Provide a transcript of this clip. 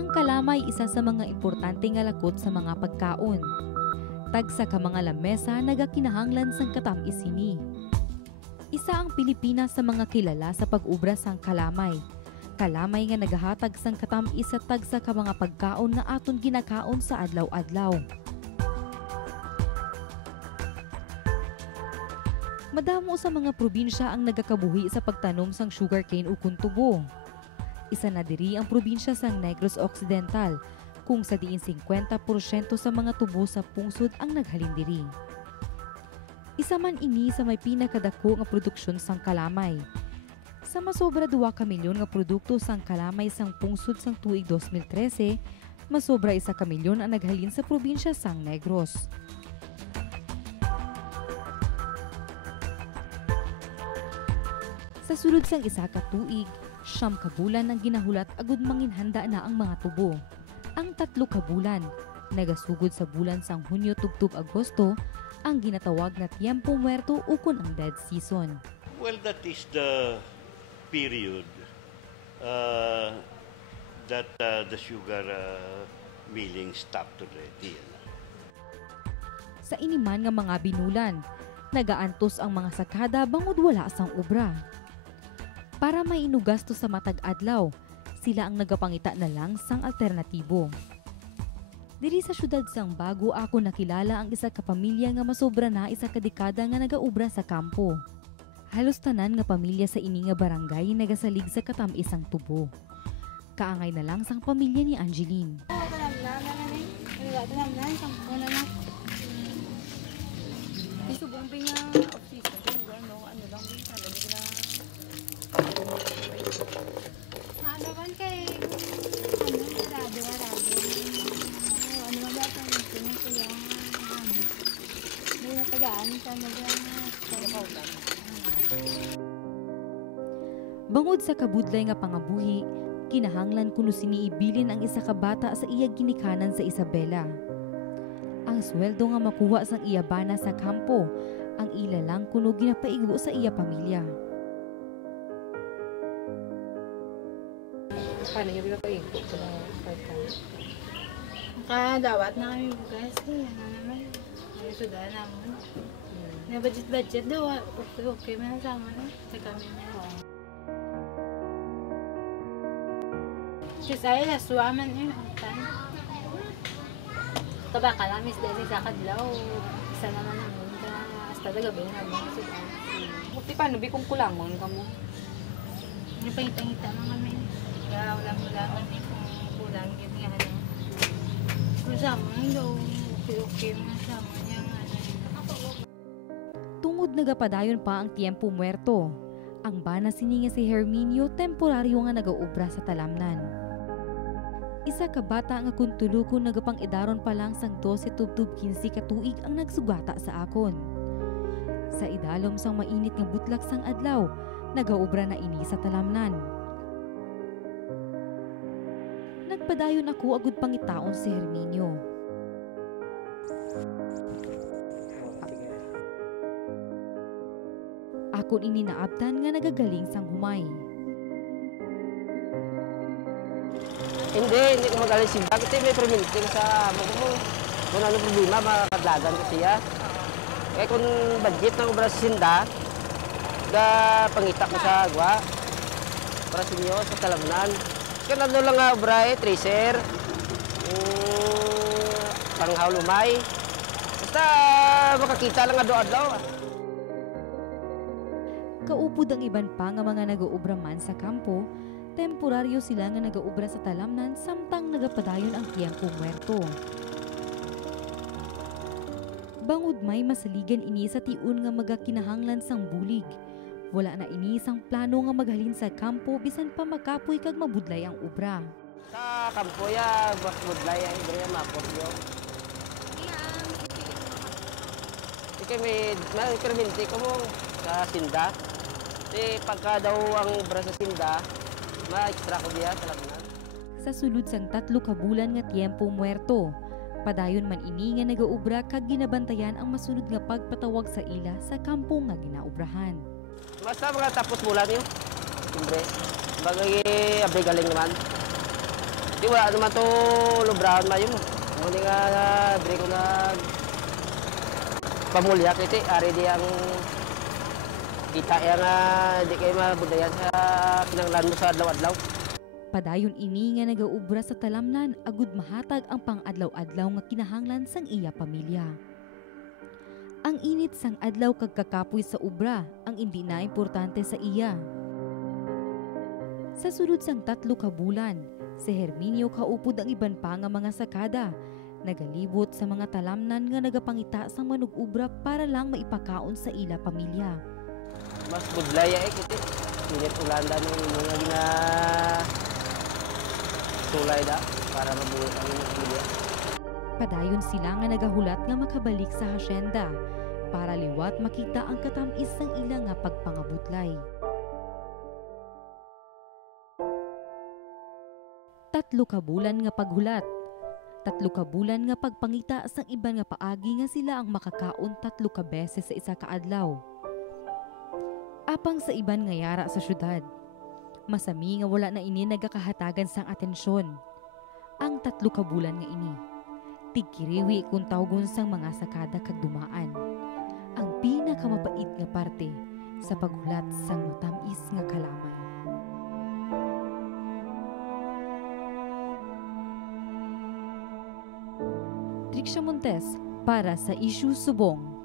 Ang kalamay isa sa mga importante nga lakot sa mga pagkaon. Tagsa ka mga lamesa nagakinahanglan sang katamis ini. Isa ang Pilipinas sa mga kilala sa pag-ubra sang kalamay. Kalamay nga nagahatag sang katamis sa tagsa ka mga pagkaon nga aton ginakaon sa adlaw-adlaw. Madamo sa mga probinsya ang nagakabuhi sa pagtanom sang sugarcane o kuntubo. Isa na diri ang probinsya sang Negros Occidental, kung sa diin 50% sa mga tubo sa pungsod ang naghalin diri. Isa man ini sa may pinakadako nga produksyon sang kalamay. Sa masobra 2 ka milyon nga produkto sang kalamay sang pungsod sang tuig 2013, masobra 1 ka milyon ang naghalin sa probinsya sang Negros. Sa sulod sang 1 ka tuig, 9 ka bulan ang ginahulat agud manginhanda na ang mga tubo. Ang 3 ka bulan, nagasugod sa bulan sang Hunyo tubtub Agosto, ang ginatawag na Tiempo Muerto ukon ang dead season. Well, that is the period that the sugar milling stopped already. Sa iniman nga mga binulan, nagaantos ang mga sakada bangod wala sang obra. Para may inugasto sa matag adlaw, sila ang nagapangita na lang sang alternatibo. Diri sa syudad sang Bago ako nakilala ang isa ka pamilya nga masobra na 1 ka dekada nga nagaubra sa kampo. Halos tanan nga pamilya sa ini nga barangay nagasalig sa katamis ang tubo. Kaangay na lang sang pamilya ni Angeline. Bangod sa kabudlay nga pangabuhi, kinahanglan kuno siniibilin ang 1 ka bata sa iya ginikanan sa Isabela. Ang sweldo nga makuha sang iya bana sa kampo, ang ila lang kuno ginapaigo sa iya pamilya. Paano niyo pinapaigo sa mga pagkain? Dawat na kami bugas eh. Ano naman? Ay, suda naman. Na budget daw. Okay man sa amin eh. Sa kami na. Kasi ay laswaman eh. Kabaka lamis dahil sa kadlaw. Isa naman ang munda. Hasta gabi na naman suda. Buti paano, bikong kulangon ka mo? Napangita-ngita naman kami. Kaya ulang-ulangan eh kung kulang yun nga ano. Kasama daw, okay mga sama niya nga. Tungod nagapadayon pa ang Tiempo Muerto, ang bana sini nga si Herminio temporaryo nga nagaubra sa talamnan. 1 ka bata nga kuntuluko nagapang-edaron pa lang sang 12 tubtub 15 ka tuig ang nagsugata sa akon. Sa idalom sang mainit nga butlak sang adlaw, nagaubra na ini sa talamnan. Nagpadayon ako agud pangitaon si Herminio. Akon ini naabtan nga nagagaling sang humay. Hindi ko magaling simba kasi may perminti sa amo ko. Kung ano problema, makakadlagan ko siya. Kaya kung budget ng obra sa sinda, pangita ko sa agwa para sa inyo, sa talamnan. Kaya ano lang nga obra eh, tracer, panghaw lumay. Basta makakita lang nga doon-adlaw. Kaupod ang iban pa nga mga nagaubra man sa kampo, temporaryo sila nga nagaubra sa talamnan samtang nagapadayon ang Tiempo Muerto. Bangod may masaligan ini sa tiun nga magakinahanglan sang bulig. Wala na ini sang plano nga maghalin sa kampo bisan pa makapoy kag mabudlay ang obra. Sa kampo ya, budlay ang ibre mapot yo. Ike may perminti ko mo sa sinda. Pagka daw ang obra sa sinda, ma-extra ko diya sa lamnan. Sa sulod sang 3 ka bulan nga Tiempo Muerto, padayon man ini nga nagaubra kag ginabantayan ang masunod nga pagpatawag sa ila sa kampo nga ginaubrahan. Basta mga tapos bulan yun. Siyempre, bagay abre galing naman. Di wala naman to lubrahan mayo mo. Muna nga diri ko nag pamulya kiti ari di ang kita yang di kayo mabudayan sa kinanglan mo sa adlaw-adlaw. Padayon ini nga nagaubra sa talamnan agud mahatag ang pang-adlaw-adlaw nga kinahanglan sang iya pamilya. Ang init sang adlaw kag kakapoy sa ubra ang hindi na importante sa iya. Sa sulod sang 3 ka bulan, si Herminio kaupod ang iban pa nga mga sakada. Nagalibot sa mga talamnan nga nagapangita sa manug-ubra para lang maipakaon sa ila pamilya. Mas budlaya kiti. Init ulanda ng mga gina sulay da para mabuhat ang inyong pamilya. Padayon sila nga nagahulat nga makabalik sa hasyenda para liwat makita ang katamis ng ila nga pagpangabutlay. 3 ka bulan nga paghulat. 3 ka bulan nga pagpangita sang iban nga paagi nga sila ang makakaon 3 ka beses sa isa ka adlaw. Apang sa iban nga yara sa syudad. Masami nga wala na ini nagakahatagan sang atensyon. Ang 3 ka bulan nga ini. Tigkiriwi kung tawgon sang mga sakada kag dumaan. Ang pinakamapait nga parte sa paghulat sang matamis nga kalamay. Trixia Montes para sa Issue Subong.